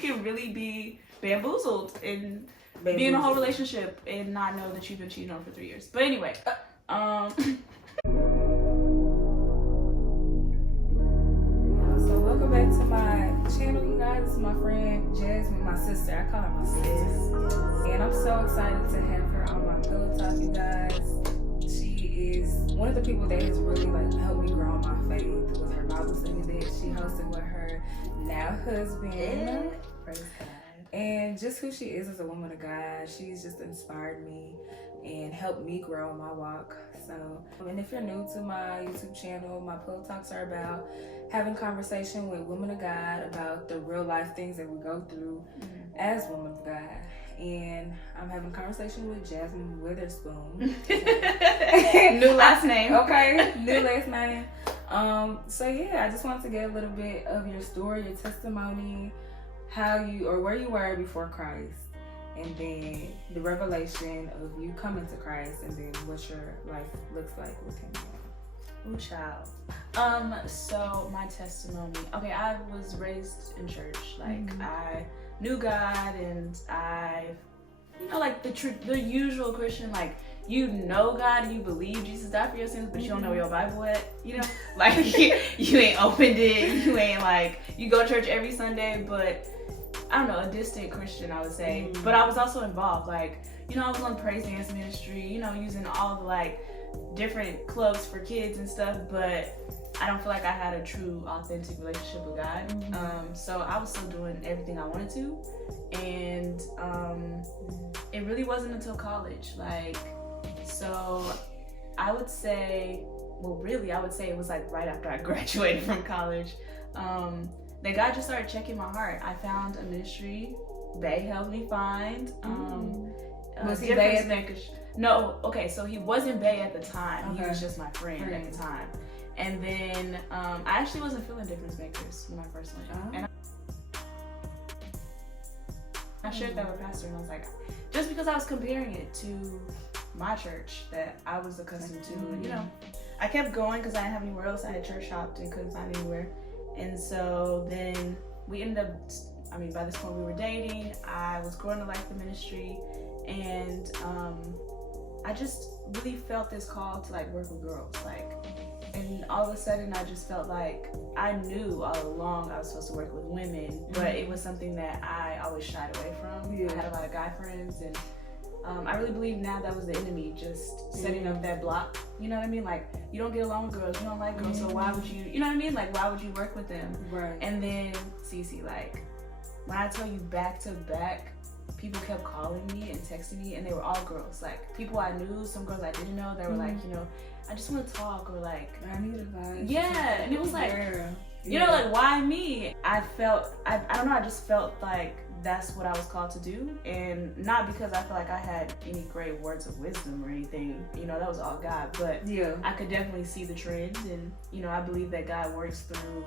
can really be bamboozled and be in a whole relationship and not know that you've been cheating on for 3 years. But anyway, So welcome back to my channel, you guys. This is my friend Jazmine, my sister. I call her my sis. And I'm so excited to have her on my Pillow Talk, you guys. She is one of the people that has really helped me grow in my faith with her Bible study that she hosted with her now husband. Praise God. And just who she is as a woman of God. She's just inspired me and helped me grow in my walk. So, and if you're new to my YouTube channel, my Pillow Talks are about having conversation with women of God about the real life things that we go through as women of God. And I'm having a conversation with Jazmine Witherspoon. New last name. Okay, new last name. So yeah, I just wanted to get a little bit of your story, your testimony, how you or where you were before Christ, and then the revelation of you coming to Christ, and then what your life looks like with him. Ooh, child. So my testimony. Okay, I was raised in church. I knew God, and I, the usual Christian, you know God and you believe Jesus died for your sins, but you don't know your Bible at, you ain't opened it, you ain't you go to church every Sunday, but I don't know, a distant Christian, I would say. But I was also involved, I was on praise dance ministry, using all the different clubs for kids and stuff, but I don't feel like I had a true, authentic relationship with God. So I was still doing everything I wanted to, and it really wasn't until college. So I would say, it was right after I graduated from college, that God just started checking my heart. I found a ministry. Bae helped me find. Was he Bae No, okay, so he wasn't Bae at the time. Okay. He was just my friend at the time. And then I actually wasn't feeling Difference Makers when I first went. And I shared that with Pastor, and I was like, just because I was comparing it to my church that I was accustomed to, I kept going because I didn't have anywhere else. I had church hopped and couldn't find anywhere. And so then we ended up, by this point we were dating. I was growing to like the ministry, and I just really felt this call to work with girls. And all of a sudden I just felt like I knew all along I was supposed to work with women, but it was something that I always shied away from. I had a lot of guy friends, and I really believe now that was the enemy just setting up that block. You know what I mean? You don't get along with girls, you don't like girls, so why would you, you know what I mean? Why would you work with them? Right. And then, Cece, when I tell you back to back, people kept calling me and texting me, and they were all girls. People I knew, some girls I didn't know, they were I just want to talk, or I need advice. Yeah, and it was why me? I felt, I don't know, I just felt like that's what I was called to do, and not because I feel like I had any great words of wisdom or anything, that was all God, but I could definitely see the trend, and I believe that God works through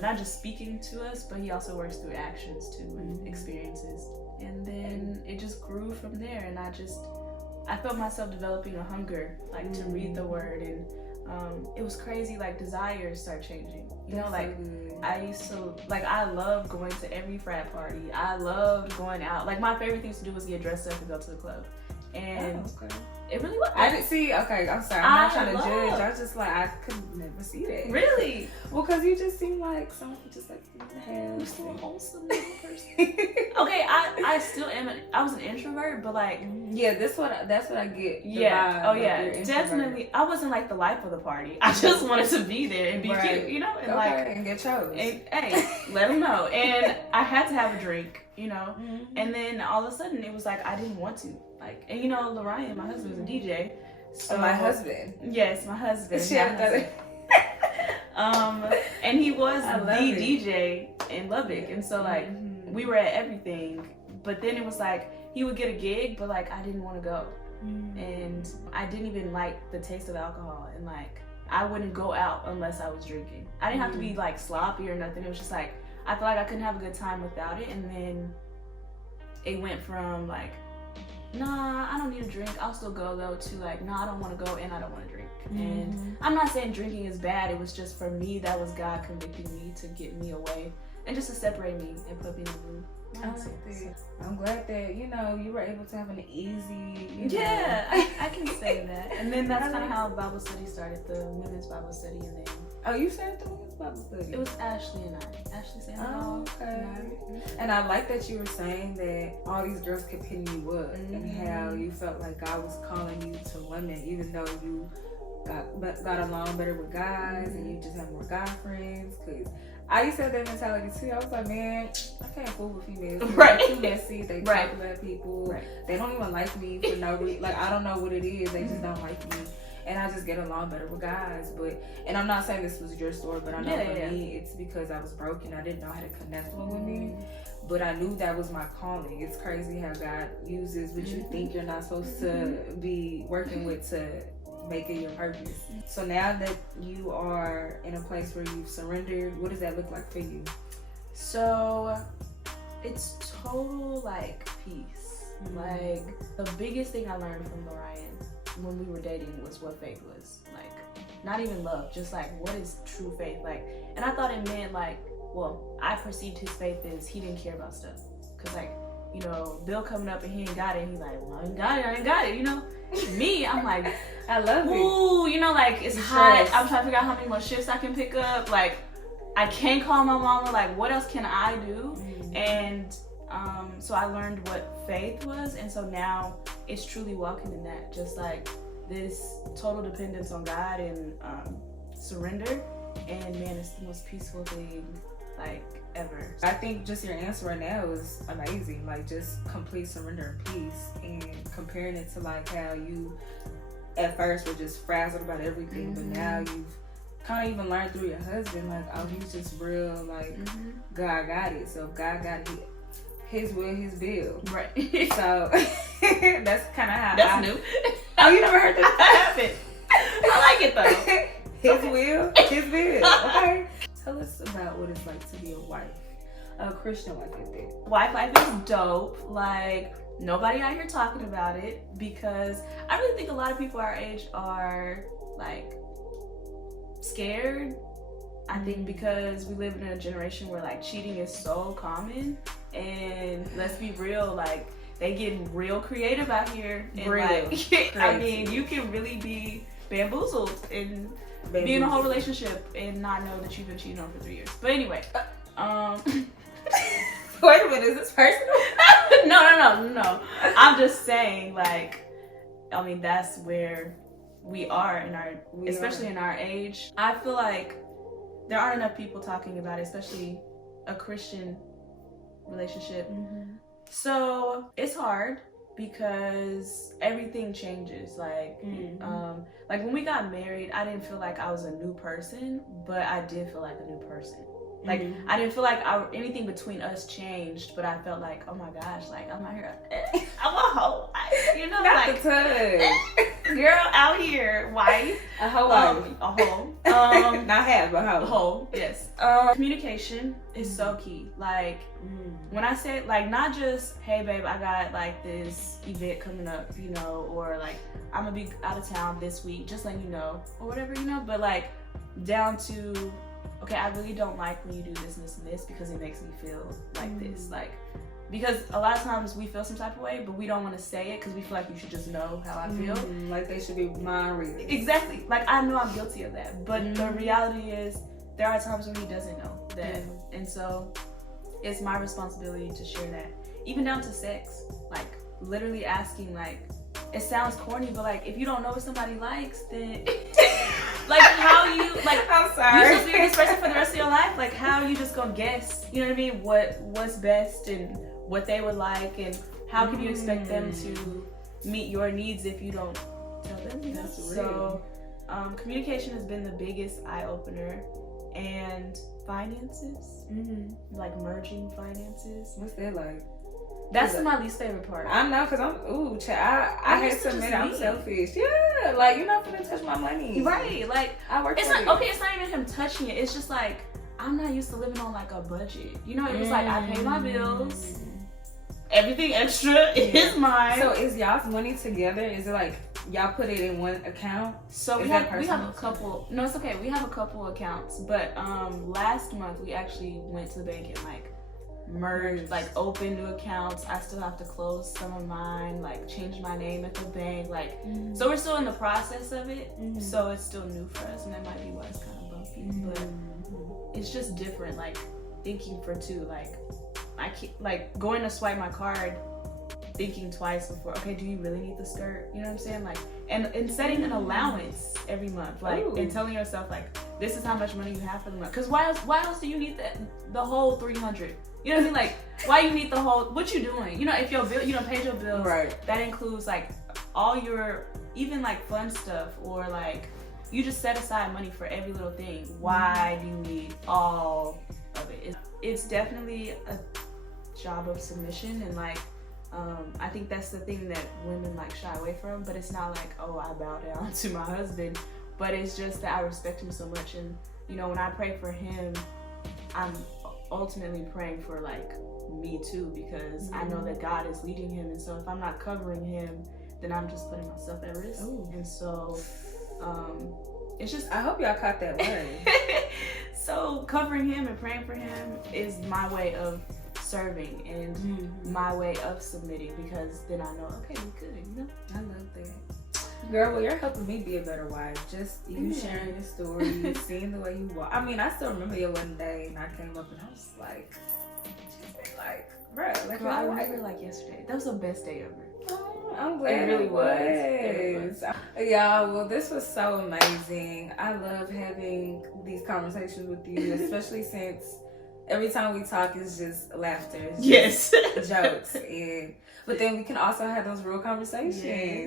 not just speaking to us, but he also works through actions too, and experiences. And then it just grew from there, and I felt myself developing a hunger to read the word, and it was crazy. Desires start changing, I used to I loved going to every frat party. I loved going out. My favorite thing to do was get dressed up and go to the club, and it really was. I didn't see. Okay, I'm sorry. I'm not trying to judge. I was just I could never see that. Really? Well, because you just seem like someone just you're so wholesome little person. Okay, I still am. I was an introvert, but that's what I get. Yeah. Oh yeah. Definitely. I wasn't the life of the party. I just wanted to be there and be cute, and and get chose. And, hey, let them know. And I had to have a drink, And then all of a sudden it was I didn't want to. And Lorian, my husband, is a DJ. So my husband. Yes, my husband. And he was the DJ in Lubbock, and so we were at everything. But then it was he would get a gig, but I didn't want to go, and I didn't even like the taste of alcohol, and I wouldn't go out unless I was drinking. I didn't have to be sloppy or nothing. It was just I felt like I couldn't have a good time without it, and then it went from nah, I don't need a drink, I'll still go though, to nah, I don't want to go and I don't want to drink. And I'm not saying drinking is bad, it was just for me, that was God convicting me to get me away and just to separate me and put me in the room. I like that. I'm glad that you were able to have an easy. I can say that. And then that's kind of how Bible study started, the women's Bible study, and then. Oh, you started the women's Bible study? It was Ashley and I. Ashley Sandoval. Oh, okay. And I like that you were saying that all these girls kept hitting you up, and how you felt like God was calling you to women, even though you got along better with guys, and you just have more guy friends. Cause I used to have that mentality too. I was like, man, I can't fool with females. Right. They're too messy. They talk about people. Right. They don't even like me for no reason. Like, I don't know what it is. They just don't like me. And I just get along better with guys. And I'm not saying this was your story, but I know for me, it's because I was broken. I didn't know how to connect with women. But I knew that was my calling. It's crazy how God uses what you think you're not supposed to be working with to make it your purpose. So now that you are in a place where you've surrendered, what does that look like for you? So it's total like peace. Like the biggest thing I learned from Mariah when we were dating was what faith was. Like, not even love, just like what is true faith. Like, and I thought it meant like, well, I perceived his faith as he didn't care about stuff. Cause like, Bill coming up and he ain't got it, and he's like, well, I ain't got it, Me, I'm like, I love it. Ooh, like it's hot. I'm trying to figure out how many more shifts I can pick up. Like, I can't call my mama. Like, what else can I do? And so I learned what faith was, and so now it's truly walking in that, just like this total dependence on God and surrender. And man, it's the most peaceful thing like ever. I think just your answer right now is amazing. Like, just complete surrender and peace, and comparing it to like how you at first were just frazzled about everything, but now you've kind of even learned through your husband, like, oh, he's just real, like, God got it. So if God got it, his will, his bill. Right. So that's kind of how That's new. Oh, you never heard that? I haven't. I like it though. His will, his bill. Okay. Tell us about what it's like to be a wife. A Christian wife at that. Wife life is dope. Like, nobody out here talking about it, because I really think a lot of people our age are like scared. I think because we live in a generation where like cheating is so common, and let's be real, like they getting real creative out here, and like I mean, you can really be bamboozled and be in a whole relationship and not know that you've been cheating on for 3 years. But anyway, wait a minute, is this personal? No. I'm just saying, like, I mean, that's where we are in our, especially in our age. I feel like there aren't enough people talking about it, especially a Christian relationship. So it's hard because everything changes. Like, like when we got married, I didn't feel like I was a new person, but I did feel like a new person. Like, I didn't feel like anything between us changed, but I felt like, oh my gosh, like I'm out here, I'm a hoe, Not like the girl out here, wife, a hoe, a hoe, not half, but hoe. Hoe, yes. Communication is so key. Like, when I say, like, not just, hey babe, I got like this event coming up, or like I'm gonna be out of town this week, just letting you know, or whatever, but like down to, okay, I really don't like when you do this and this and this because it makes me feel like this. Like, because a lot of times we feel some type of way, but we don't want to say it because we feel like you should just know how I feel. Like they should be mind readers. Exactly. Like, I know I'm guilty of that, but the reality is there are times when he doesn't know that. And so it's my responsibility to share that. Even down to sex. Like, literally asking, like, it sounds corny, but like, if you don't know what somebody likes, then like, how you, like, I'm sorry, you're supposed to be this person for the rest of your life. Like, how are you just gonna guess, you know what I mean, what's best and what they would like, and how can you expect them to meet your needs if you don't tell them? That's real. So communication has been the biggest eye-opener, and finances, like merging finances. What's that like? That's my least favorite part. I know, because I had to admit I'm selfish. Yeah, like, you're not gonna touch my money. Right, like, I work it's for not, it. okay, it's not even him touching it. It's just like, I'm not used to living on like a budget. It was like, I pay my bills. Everything extra is mine. So is y'all's money together? Is it like y'all put it in one account? So we have a couple. No, it's okay. We have a couple accounts, but last month we actually went to the bank and like merged, like open new accounts. I still have to close some of mine, like change my name at the bank, like so we're still in the process of it. So it's still new for us, and that might be why it's kind of bumpy, but it's just different. Like thinking for two, like I can't, like going to swipe my card, thinking twice before, okay, do you really need the skirt? You know what I'm saying? Like, and setting an allowance every month, like, and telling yourself, like, this is how much money you have for the month. Because why else do you need the whole 300? You know what I mean? Like, why you need the whole, what you doing? You know, if your bill, you don't pay your bills, right, that includes, like, all your, even, like, fun stuff, or, like, you just set aside money for every little thing. Why do you need all of it? It's definitely a job of submission, and, like, I think that's the thing that women like shy away from, but it's not like, oh, I bow down to my husband, but it's just that I respect him so much. And you know, when I pray for him, I'm ultimately praying for like me too, because I know that God is leading him, and so if I'm not covering him, then I'm just putting myself at risk. And so it's just, I hope y'all caught that word. So covering him and praying for him is my way of serving and my way of submitting, because then I know, okay, we good, you know? I love that. Girl, well, you're helping me be a better wife. Just you sharing your story, seeing the way you walk. I mean, I still remember your one day, and I came up and I was like, bro, like, girl, I remember like yesterday. That was the best day ever. Oh, I'm glad it really was. Y'all, well, this was so amazing. I love having these conversations with you, especially since every time we talk, it's just laughter. It's just jokes. But then we can also have those real conversations.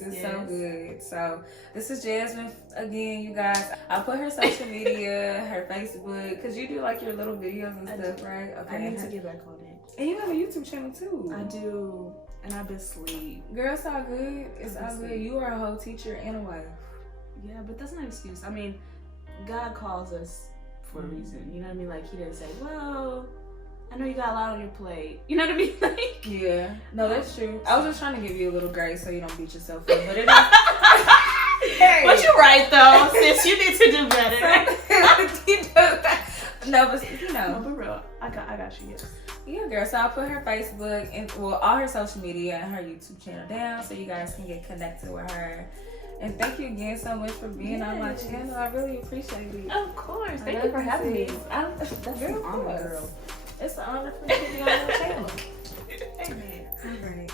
It's so good. So this is Jazmine again, you guys. I'll put her social media, her Facebook, because you do like your little videos and stuff, right? Okay. I need to get back on it. And you have a YouTube channel too. I do. And I've been asleep. Girl, it's all good. It's all good. You are a whole teacher and a wife. Yeah, but that's not an excuse. I mean, God calls us for a reason, you know what I mean? Like, he didn't say, well, I know you got a lot on your plate, you know what I mean? Like, yeah, no, that's true. I was just trying to give you a little grace so you don't beat yourself up, but it is. Hey. But you're right though, sis, you need to do better. No, but you know, no, for real, I got you. Yes. Yeah, girl. So I'll put her Facebook and all her social media and her YouTube channel down so you guys can get connected with her. And thank you again so much for being on my channel. I really appreciate it. Of course. Thank you for having me. That's an honor, girl. It's an honor for you to be on my channel. Amen. All right.